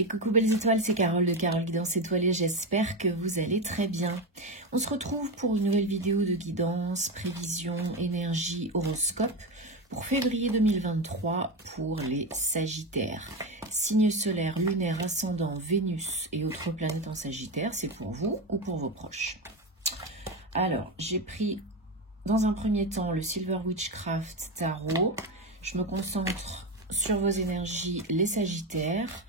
Et coucou belles étoiles, c'est Carole de Carole Guidance Étoilée, j'espère que vous allez très bien. On se retrouve pour une nouvelle vidéo de guidance, prévision, énergie, horoscope pour février 2023 pour les Sagittaires. Signe solaire, lunaire, ascendant, Vénus et autres planètes en Sagittaire, c'est pour vous ou pour vos proches. Alors, j'ai pris dans un premier temps le Silver Witchcraft Tarot. Je me concentre sur vos énergies, les Sagittaires.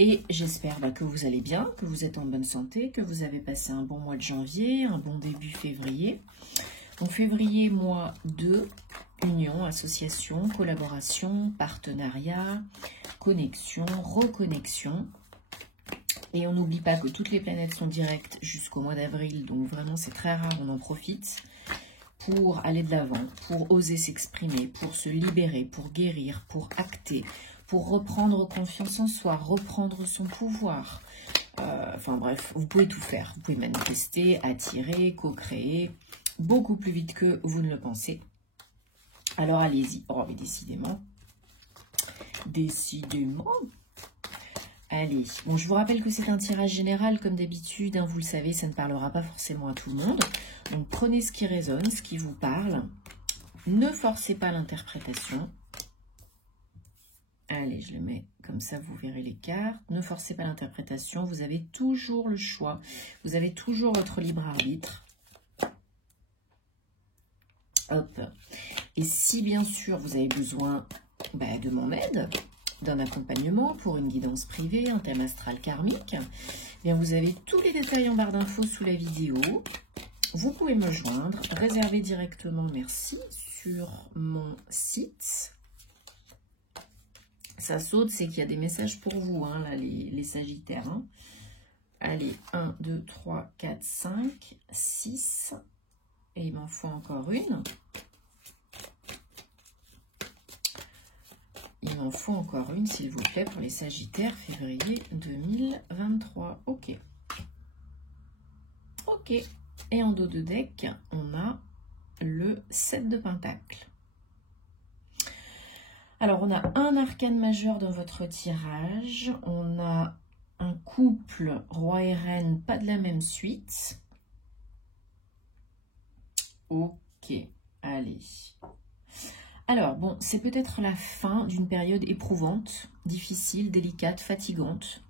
Et j'espère que vous allez bien, que vous êtes en bonne santé, que vous avez passé un bon mois de janvier, un bon début février. Donc février, mois de union, association, collaboration, partenariat, connexion, reconnexion. Et on n'oublie pas que toutes les planètes sont directes jusqu'au mois d'avril, donc vraiment c'est très rare, on en profite pour aller de l'avant, pour oser s'exprimer, pour se libérer, pour guérir, pour acter, pour reprendre confiance en soi, reprendre son pouvoir. Enfin bref, vous pouvez tout faire. Vous pouvez manifester, attirer, co-créer, beaucoup plus vite que vous ne le pensez. Alors allez-y. Oh mais décidément. Décidément. Allez. Bon, je vous rappelle que c'est un tirage général comme d'habitude. Hein, vous le savez, ça ne parlera pas forcément à tout le monde. Donc prenez ce qui résonne, ce qui vous parle. Ne forcez pas l'interprétation. Allez, je le mets comme ça, vous verrez les cartes. Ne forcez pas l'interprétation, vous avez toujours le choix. Vous avez toujours votre libre arbitre. Hop. Et si bien sûr vous avez besoin de mon aide, d'un accompagnement pour une guidance privée, un thème astral karmique, bien vous avez tous les détails en barre d'infos sous la vidéo. Vous pouvez me joindre, réserver directement, merci, sur mon site. Ça saute, c'est qu'il y a des messages pour vous, hein, là, les Sagittaires. Hein. Allez, 1, 2, 3, 4, 5, 6. Et il m'en faut encore une. Il m'en faut encore une, s'il vous plaît, pour les Sagittaires, février 2023. Ok. Ok. Et en dos de deck, on a le 7 de Pentacles. Alors, on a un arcane majeur dans votre tirage. On a un couple roi et reine, pas de la même suite. Ok, allez. Alors, bon, c'est peut-être la fin d'une période éprouvante, difficile, délicate, fatigante.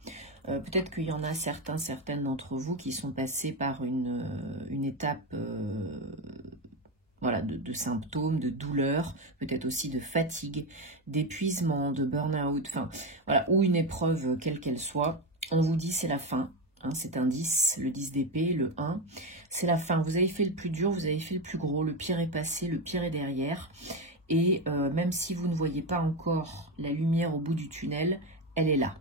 Peut-être qu'il y en a certaines d'entre vous qui sont passés par une étape... Voilà, de symptômes, de douleur, peut-être aussi de fatigue, d'épuisement, de burn-out, enfin, voilà, ou une épreuve quelle qu'elle soit. On vous dit c'est la fin, hein, c'est un 10, le 10 d'épée, le 1, c'est la fin. Vous avez fait le plus dur, vous avez fait le plus gros, le pire est passé, le pire est derrière. Et même si vous ne voyez pas encore la lumière au bout du tunnel, elle est là.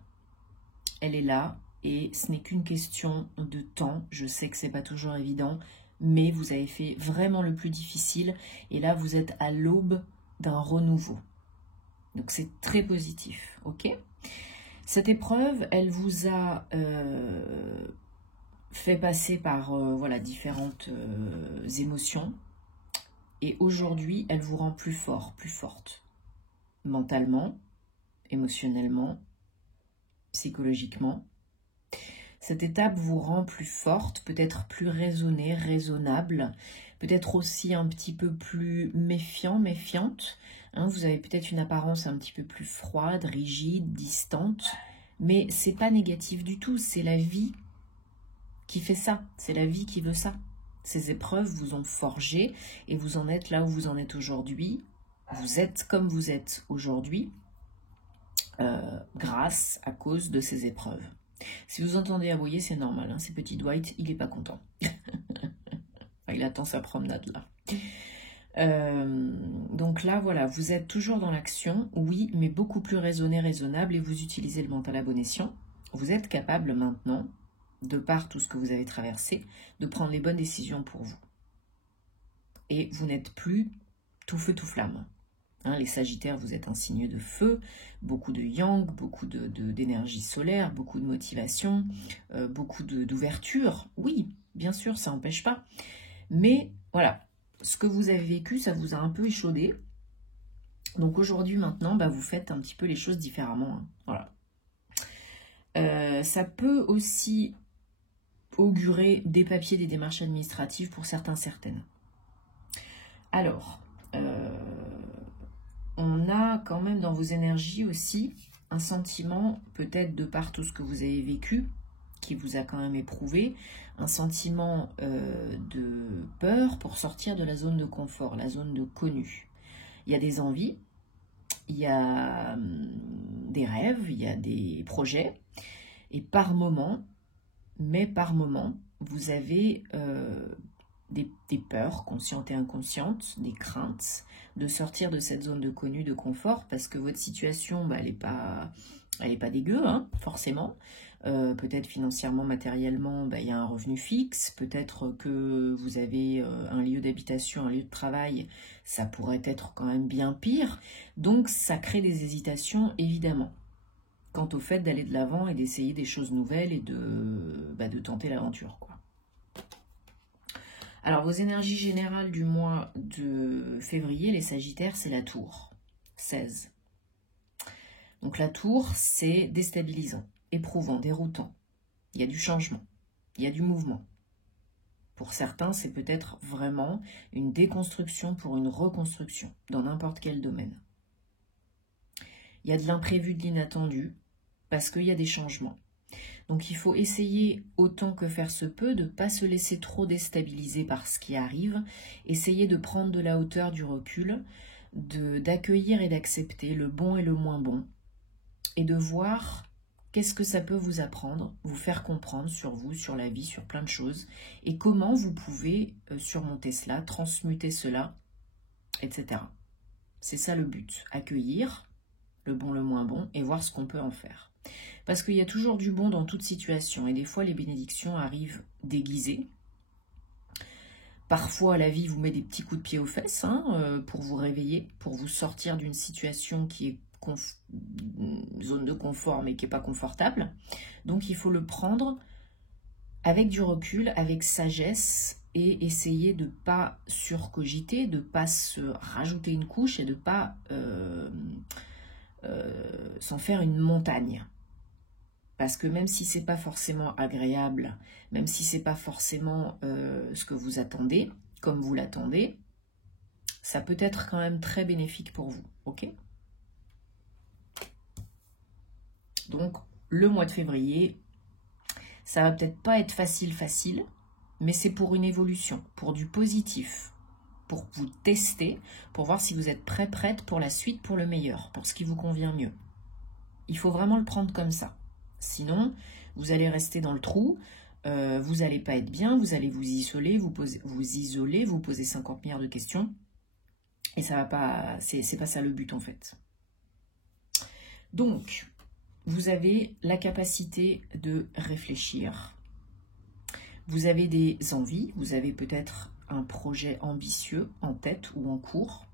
Elle est là et ce n'est qu'une question de temps. Je sais que c'est pas toujours évident, mais vous avez fait vraiment le plus difficile et là vous êtes à l'aube d'un renouveau. Donc c'est très positif, ok? Cette épreuve, elle vous a fait passer par voilà, différentes émotions et aujourd'hui elle vous rend plus fort, plus forte, mentalement, émotionnellement, psychologiquement. Cette étape vous rend plus forte, peut-être plus raisonnée, raisonnable, peut-être aussi un petit peu plus méfiant, méfiante. Hein, vous avez peut-être une apparence un petit peu plus froide, rigide, distante, mais c'est pas négatif du tout, c'est la vie qui fait ça, c'est la vie qui veut ça. Ces épreuves vous ont forgé et vous en êtes là où vous en êtes aujourd'hui. Vous êtes comme vous êtes aujourd'hui grâce à cause de ces épreuves. Si vous entendez aboyer, c'est normal. Hein, c'est petit Dwight, il n'est pas content. Il attend sa promenade là. Donc là, voilà, vous êtes toujours dans l'action, oui, mais beaucoup plus raisonné, raisonnable, et vous utilisez le mental à bon escient. Vous êtes capable maintenant, de par tout ce que vous avez traversé, de prendre les bonnes décisions pour vous. Et vous n'êtes plus tout feu, tout flamme. Hein, les Sagittaires, vous êtes un signe de feu, beaucoup de yang, beaucoup d'énergie solaire, beaucoup de motivation, beaucoup d'ouverture. Oui, bien sûr, ça n'empêche pas. Mais voilà, ce que vous avez vécu, ça vous a un peu échaudé. Donc aujourd'hui, maintenant, vous faites un petit peu les choses différemment. Hein, voilà. Ça peut aussi augurer des papiers, des démarches administratives pour certains, certaines. Alors, on a quand même dans vos énergies aussi un sentiment, peut-être de par tout ce que vous avez vécu, qui vous a quand même éprouvé, un sentiment de peur pour sortir de la zone de confort, la zone de connu. Il y a des envies, il y a des rêves, il y a des projets, et par moment, vous avez des peurs conscientes et inconscientes, des craintes de sortir de cette zone de connu, de confort, parce que votre situation, elle n'est pas dégueu, hein, forcément. Peut-être financièrement, matériellement, il y a un revenu fixe. Peut-être que vous avez un lieu d'habitation, un lieu de travail. Ça pourrait être quand même bien pire. Donc, ça crée des hésitations, évidemment, quant au fait d'aller de l'avant et d'essayer des choses nouvelles et de tenter l'aventure, quoi. Alors, vos énergies générales du mois de février, les Sagittaires, c'est la tour, 16. Donc, la tour, c'est déstabilisant, éprouvant, déroutant. Il y a du changement, il y a du mouvement. Pour certains, c'est peut-être vraiment une déconstruction pour une reconstruction, dans n'importe quel domaine. Il y a de l'imprévu, de l'inattendu, parce qu'il y a des changements. Donc il faut essayer, autant que faire se peut, de ne pas se laisser trop déstabiliser par ce qui arrive, essayer de prendre de la hauteur, du recul, d'accueillir et d'accepter le bon et le moins bon, et de voir qu'est-ce que ça peut vous apprendre, vous faire comprendre sur vous, sur la vie, sur plein de choses, et comment vous pouvez surmonter cela, transmuter cela, etc. C'est ça le but, accueillir le bon, le moins bon, et voir ce qu'on peut en faire. Parce qu'il y a toujours du bon dans toute situation, et des fois les bénédictions arrivent déguisées. Parfois la vie vous met des petits coups de pied aux fesses pour vous réveiller, pour vous sortir d'une situation qui est zone de confort mais qui n'est pas confortable. Donc il faut le prendre avec du recul, avec sagesse, et essayer de ne pas surcogiter, de ne pas se rajouter une couche et de ne pas s'en faire une montagne. Parce que même si ce n'est pas forcément agréable, même si ce n'est pas forcément ce que vous attendez, comme vous l'attendez, ça peut être quand même très bénéfique pour vous, ok? Donc, le mois de février, ça va peut-être pas être facile, mais c'est pour une évolution, pour du positif, pour vous tester, pour voir si vous êtes prête pour la suite, pour le meilleur, pour ce qui vous convient mieux. Il faut vraiment le prendre comme ça. Sinon, vous allez rester dans le trou, vous n'allez pas être bien, vous allez vous isoler, vous poser 50 milliards de questions, et ça va pas, c'est pas ça le but en fait. Donc, vous avez la capacité de réfléchir, vous avez des envies, vous avez peut-être un projet ambitieux en tête ou en cours,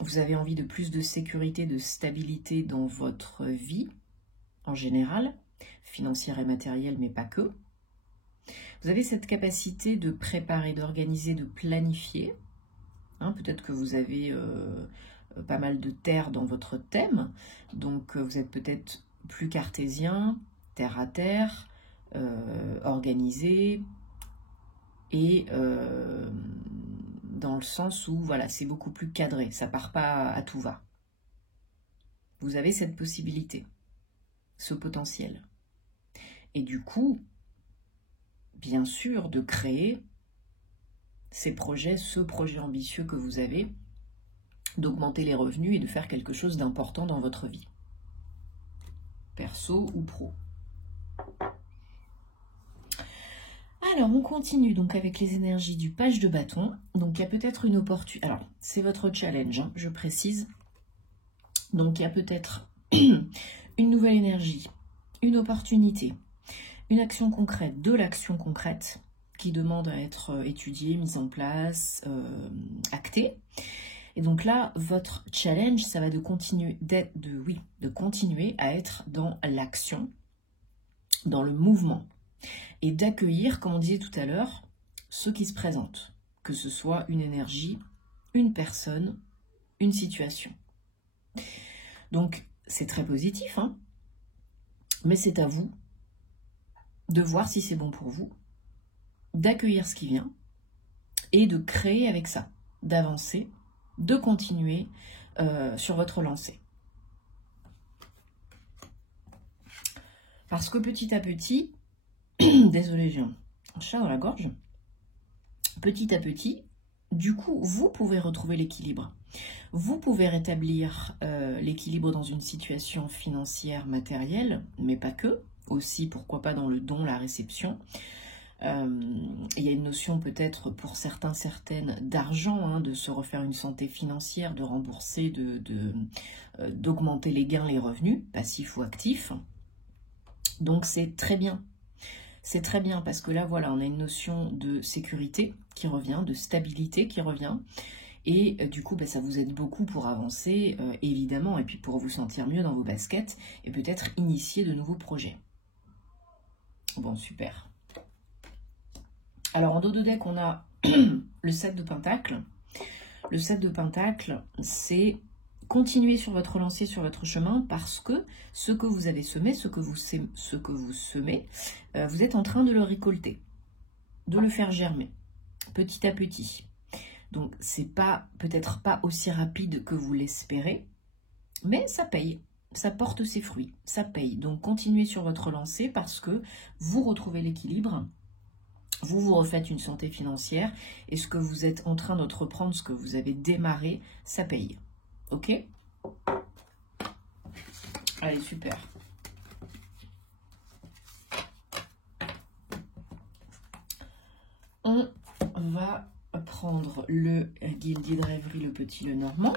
vous avez envie de plus de sécurité, de stabilité dans votre vie, en général, financière et matérielle, mais pas que. Vous avez cette capacité de préparer, d'organiser, de planifier. Peut-être que vous avez pas mal de terre dans votre thème, donc vous êtes peut-être plus cartésien, terre à terre, organisé, et dans le sens où voilà, c'est beaucoup plus cadré, ça part pas à tout va. Vous avez cette possibilité, ce potentiel. Et du coup, bien sûr, de créer ces projets, ce projet ambitieux que vous avez, d'augmenter les revenus et de faire quelque chose d'important dans votre vie, perso ou pro. Alors, on continue donc avec les énergies du page de bâton. Donc, il y a peut-être une opportunité. Alors, c'est votre challenge, je précise. Donc, il y a peut-être une nouvelle énergie, une opportunité, une action concrète, de l'action concrète qui demande à être étudiée, mise en place, actée. Et donc là, votre challenge, ça va de continuer à être dans l'action, dans le mouvement, et d'accueillir, comme on disait tout à l'heure, ce qui se présente, que ce soit une énergie, une personne, une situation. Donc, c'est très positif, Mais c'est à vous de voir si c'est bon pour vous, d'accueillir ce qui vient et de créer avec ça, d'avancer, de continuer sur votre lancée. Parce que petit à petit, désolé, j'ai un chat dans la gorge, petit à petit, du coup, vous pouvez retrouver l'équilibre. Vous pouvez rétablir l'équilibre dans une situation financière, matérielle, mais pas que, aussi, pourquoi pas, dans le don, la réception. Il y a une notion peut-être pour certains, certaines d'argent, hein, de se refaire une santé financière, de rembourser, d'augmenter les gains, les revenus, passifs ou actifs. Donc c'est très bien. C'est très bien parce que là, voilà, on a une notion de sécurité qui revient, de stabilité qui revient. Et du coup, ça vous aide beaucoup pour avancer, évidemment, et puis pour vous sentir mieux dans vos baskets et peut-être initier de nouveaux projets. Bon, super. Alors, en dos de deck, on a le 7 de Pentacles. Le 7 de Pentacles, c'est continuer sur votre lancée, sur votre chemin, parce que ce que vous avez semé, ce que vous semez, vous êtes en train de le récolter, de le faire germer, petit à petit. Donc, c'est pas peut-être pas aussi rapide que vous l'espérez, mais ça paye. Ça porte ses fruits, ça paye. Donc, continuez sur votre lancée parce que vous retrouvez l'équilibre. Vous vous refaites une santé financière et ce que vous êtes en train d'entreprendre, ce que vous avez démarré, ça paye. Ok? Allez, super. On va prendre le Guilded Rêverie, le petit, le normand,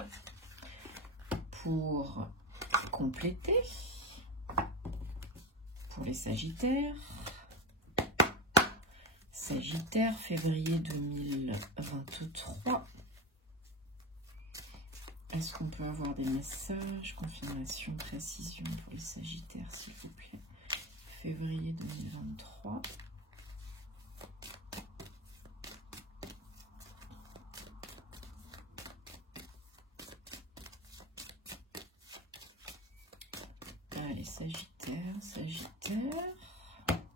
pour compléter, pour les Sagittaires. Sagittaire, février 2023. Est-ce qu'on peut avoir des messages, confirmation, précision pour les Sagittaires, s'il vous plaît? Février 2023. Allez, Sagittaire, Sagittaire.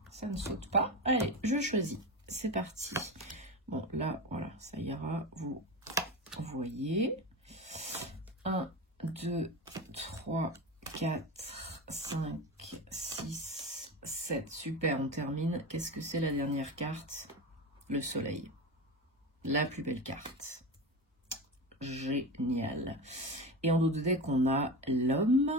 Ça ne saute pas. Allez, je choisis. C'est parti. Bon, là, voilà, ça ira. Vous voyez. 1, 2, 3, 4, 5, 6, 7. Super, on termine. Qu'est-ce que c'est la dernière carte? Le soleil. La plus belle carte. Génial. Et en dos de deck, on a l'homme.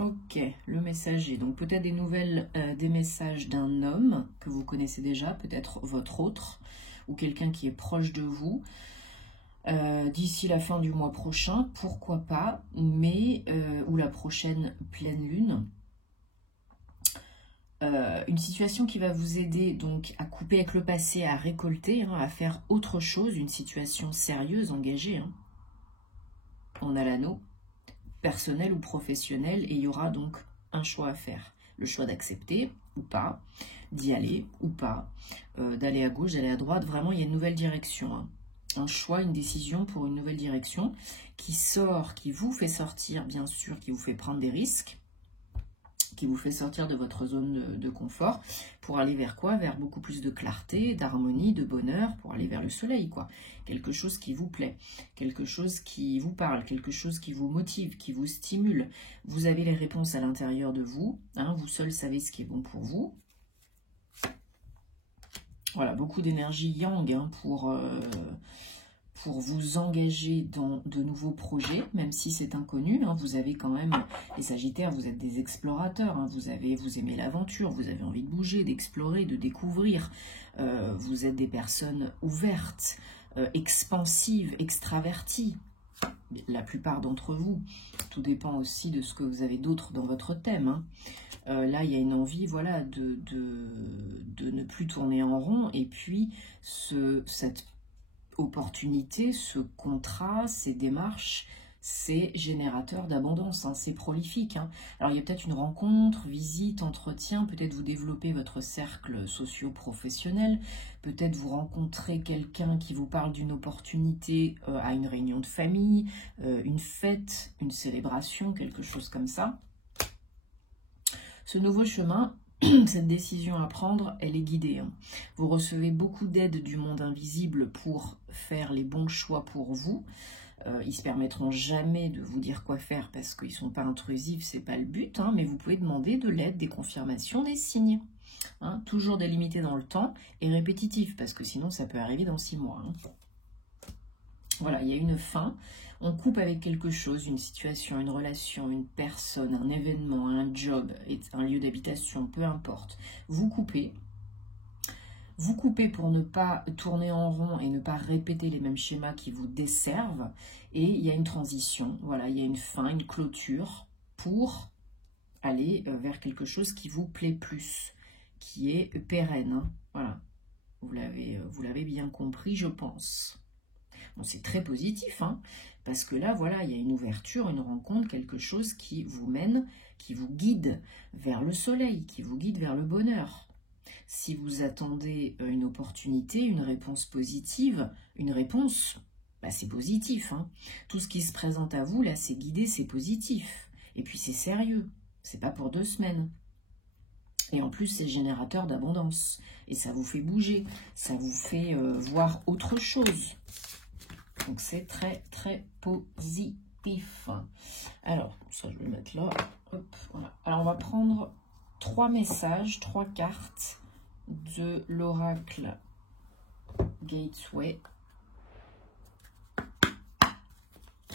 Ok, le messager. Donc peut-être des nouvelles, des messages d'un homme que vous connaissez déjà, peut-être votre autre, ou quelqu'un qui est proche de vous. D'ici la fin du mois prochain, pourquoi pas, mais ou la prochaine pleine lune. Une situation qui va vous aider donc à couper avec le passé, à récolter, hein, à faire autre chose, une situation sérieuse, engagée. Hein. On a l'anneau, personnel ou professionnel, et il y aura donc un choix à faire. Le choix d'accepter ou pas, d'y aller ou pas, d'aller à gauche, d'aller à droite. Vraiment, il y a une nouvelle direction. Hein. Un choix, une décision pour une nouvelle direction qui sort, qui vous fait sortir, bien sûr, qui vous fait prendre des risques, qui vous fait sortir de votre zone de confort pour aller vers quoi? Vers beaucoup plus de clarté, d'harmonie, de bonheur, pour aller vers le soleil, quoi. Quelque chose qui vous plaît, quelque chose qui vous parle, quelque chose qui vous motive, qui vous stimule. Vous avez les réponses à l'intérieur de vous, hein, vous seul savez ce qui est bon pour vous. Voilà, beaucoup d'énergie yang hein, pour vous engager dans de nouveaux projets, même si c'est inconnu. Hein, vous avez quand même, les Sagittaires, vous êtes des explorateurs. Hein, vous aimez l'aventure, vous avez envie de bouger, d'explorer, de découvrir. Vous êtes des personnes ouvertes, expansives, extraverties. La plupart d'entre vous. Tout dépend aussi de ce que vous avez d'autre dans votre thème. Hein. Là, il y a une envie, voilà, de ne plus tourner en rond. Et puis, cette opportunité, ce contrat, ces démarches, c'est générateur d'abondance, hein, c'est prolifique. Hein. Alors, il y a peut-être une rencontre, visite, entretien, peut-être vous développez votre cercle socio-professionnel, peut-être vous rencontrez quelqu'un qui vous parle d'une opportunité à une réunion de famille, une fête, une célébration, quelque chose comme ça. Ce nouveau chemin, cette décision à prendre, elle est guidée. Hein. Vous recevez beaucoup d'aide du monde invisible pour faire les bons choix pour vous. Ils ne se permettront jamais de vous dire quoi faire parce qu'ils ne sont pas intrusifs, ce n'est pas le but. Hein, mais vous pouvez demander de l'aide, des confirmations, des signes. Hein, toujours délimité dans le temps et répétitif parce que sinon ça peut arriver dans 6 mois. Hein. Voilà, il y a une fin. On coupe avec quelque chose, une situation, une relation, une personne, un événement, un job, un lieu d'habitation, peu importe. Vous coupez. Vous coupez pour ne pas tourner en rond et ne pas répéter les mêmes schémas qui vous desservent. Et il y a une transition, voilà, il y a une fin, une clôture pour aller vers quelque chose qui vous plaît plus, qui est pérenne. Hein. Voilà, vous l'avez bien compris, je pense. Bon, c'est très positif, hein, parce que là, voilà, il y a une ouverture, une rencontre, quelque chose qui vous mène, qui vous guide vers le soleil, qui vous guide vers le bonheur. Si vous attendez une opportunité, une réponse positive, une réponse, bah, c'est positif. Hein. Tout ce qui se présente à vous, là, c'est guidé, c'est positif. Et puis, c'est sérieux. C'est pas pour 2 semaines. Et en plus, c'est générateur d'abondance. Et ça vous fait bouger. Ça vous fait voir autre chose. Donc, c'est très, très positif. Alors, ça, je vais le mettre là. Hop, voilà. Alors, on va prendre 3 messages, 3 cartes de l'oracle Gateway.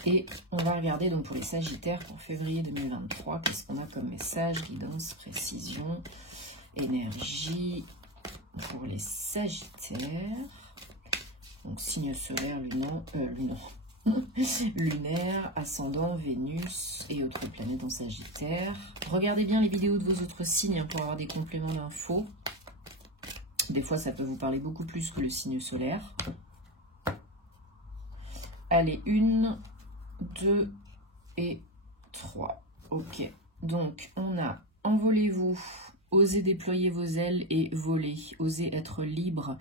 Et on va regarder donc pour les Sagittaires pour février 2023. Qu'est-ce qu'on a comme message, guidance, précision, énergie pour les Sagittaires. Donc signe solaire, lunaire, ascendant, Vénus et autres planètes en Sagittaire. Regardez bien les vidéos de vos autres signes pour avoir des compléments d'infos. Des fois, ça peut vous parler beaucoup plus que le signe solaire. Allez, 1, 2 et 3. Ok, donc on a envolez-vous, osez déployer vos ailes et voler, osez être libre,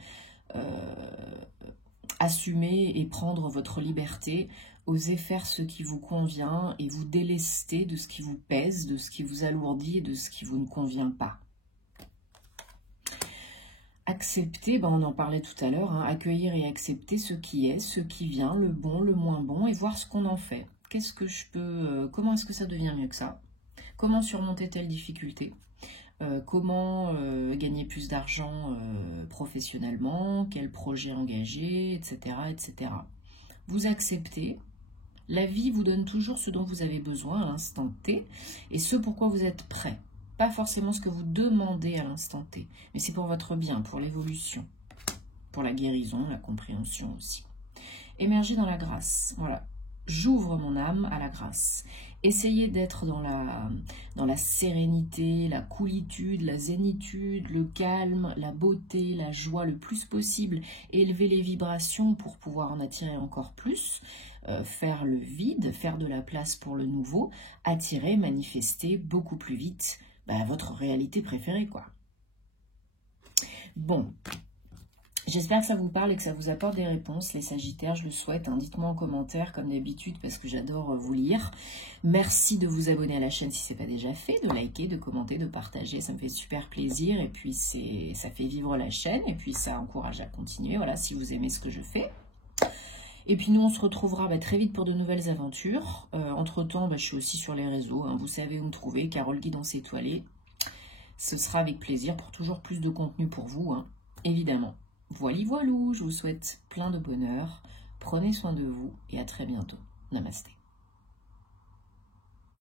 assumer et prendre votre liberté, osez faire ce qui vous convient et vous délester de ce qui vous pèse, de ce qui vous alourdit et de ce qui vous ne convient pas. Accepter, on en parlait tout à l'heure, hein, accueillir et accepter ce qui est, ce qui vient, le bon, le moins bon, et voir ce qu'on en fait. Qu'est-ce que je peux, comment est-ce que ça devient mieux que ça? Comment surmonter telle difficulté? Comment gagner plus d'argent professionnellement? Quel projet engager, etc., etc. Vous acceptez. La vie vous donne toujours ce dont vous avez besoin à l'instant T et ce pourquoi vous êtes prêt. Pas forcément ce que vous demandez à l'instant T, mais c'est pour votre bien, pour l'évolution, pour la guérison, la compréhension aussi. Émergez dans la grâce, voilà. J'ouvre mon âme à la grâce. Essayez d'être dans la sérénité, la coolitude, la zénitude, le calme, la beauté, la joie le plus possible. Élevez les vibrations pour pouvoir en attirer encore plus. Faire le vide, faire de la place pour le nouveau. Attirer, manifester beaucoup plus vite votre réalité préférée, quoi. Bon. J'espère que ça vous parle et que ça vous apporte des réponses, les Sagittaires, je le souhaite. Hein. Dites-moi en commentaire, comme d'habitude, parce que j'adore vous lire. Merci de vous abonner à la chaîne si ce n'est pas déjà fait, de liker, de commenter, de partager. Ça me fait super plaisir et puis ça fait vivre la chaîne et puis ça encourage à continuer, voilà, si vous aimez ce que je fais. Et puis nous, on se retrouvera très vite pour de nouvelles aventures. Entre-temps, je suis aussi sur les réseaux. Hein. Vous savez où me trouver, Carole Guidance Étoilée. Ce sera avec plaisir pour toujours plus de contenu pour vous, hein, évidemment. Voilà, je vous souhaite plein de bonheur, prenez soin de vous et à très bientôt. Namasté.